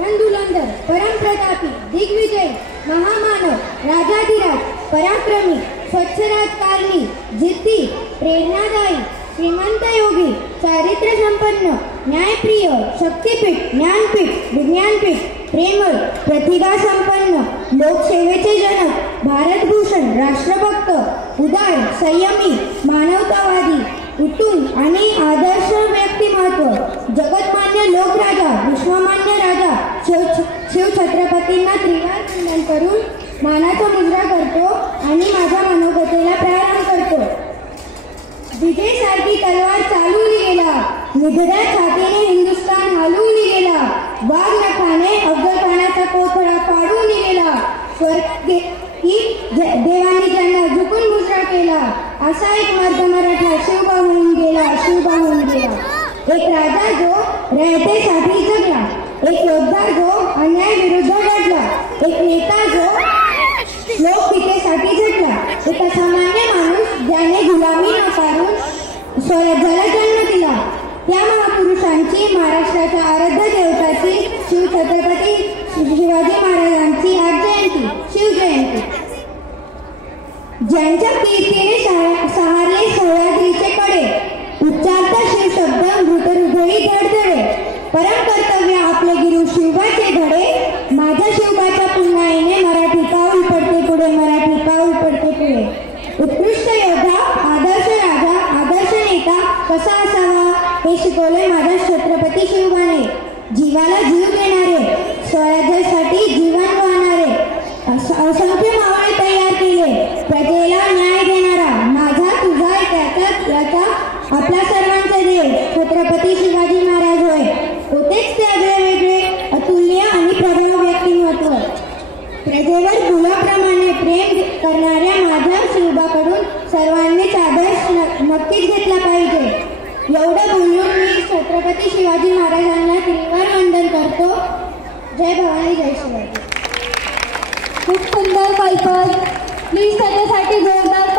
धुरंधर परमप्रतापी दिग्विजय महामानव राजाधिराज पराक्रमी स्वच्छ राजकारणी जिद्दी प्रेरणादायी श्रीमंत योगी चारित्र्य संपन्न न्यायप्रिय शक्तिपीठ ज्ञानपीठ विज्ञानपीठ प्रेमळ प्रतिभा संपन्न लोकसेवेचे जनक भारतभूषण राष्ट्रभक्त उदार संयमी मानवतावादी उत्तुंग आणि आदर्श व्यक्तिमत्व जगतमान्य लोकराजा विश्वमान्य राजा शिव छत्रपतींना त्रिवार वंदन करून मानाचा मुजरा करतो आणि माझ्या मनोगतेला प्रारंभ करतो। विजयसारखी तलवार चालवली गेला, निधड्या छातीने हिंदुस्थान हलवली गेला, वाघ नखाने अफजल खानाचा कोथळा पाडून गेला, स्वर्ग की देवानी ज्यांना झुकून मुजरा केला, असा एक मर्द मराठा शिवबा होऊन गेला, शिवबा होऊन गेला। एक राजा जो रयतेसाठी जगला, एक योद्धा जो अन्याय विरुद्ध लढला, एक नेता जो लोकहितासाठी झटला, एक असामान्य माणूस ज्याने गुलामी नाकारून स्वराज्याला जन्म दिला। त्या महापुरुषांची महाराष्ट्राच्या आराध्य देवताची शिव छत्रपती शिवाजी महाराजांची आज जयंती शिवजयंती। ज्यांच्या कीर्तीने सहारले सह्याद्रीचे कडे, उच्चारता शिव शब्द मृतहृदयी धडधडे, परम कर्तव्य आपले गिरू शिवबाचे धडे, माझ्या शिवबाच्या पुन्हाईने मराठी पाऊल पडते पुढे, मराठी पाऊल पडते पुढे। उत्कृष्ट योद्धा आदर्श राजा आदर्श नेता कसा असावा हे शिकवले माझ्या छत्रपती शिवबाने। जीवाला जीव देणारे स्वराज्यासाठी जीवन वाहणारे असंख्य मावळे तयार केले, प्रजेला न्याय देणारा माझा तुझा याचा आपला सर्वांचा देव छत्रपती शिवाजी महाराज होय। होतेच ते वेगळे अतुल्य आणि प्रभावी व्यक्तिमत्व। प्रजेवर फुलाप्रमाणे प्रेम करणाऱ्या माझ्या शिवबाकडून सर्वांनीच आदर्श नक्कीच घेतला पाहिजे। एवढं बोलून मी छत्रपती शिवाजी महाराजांना त्रिवार वंदन करतो। जय भवानी जय शिवाजी। खूप सुंदर कल्पना, प्लीज त्याच्यासाठी जोरदार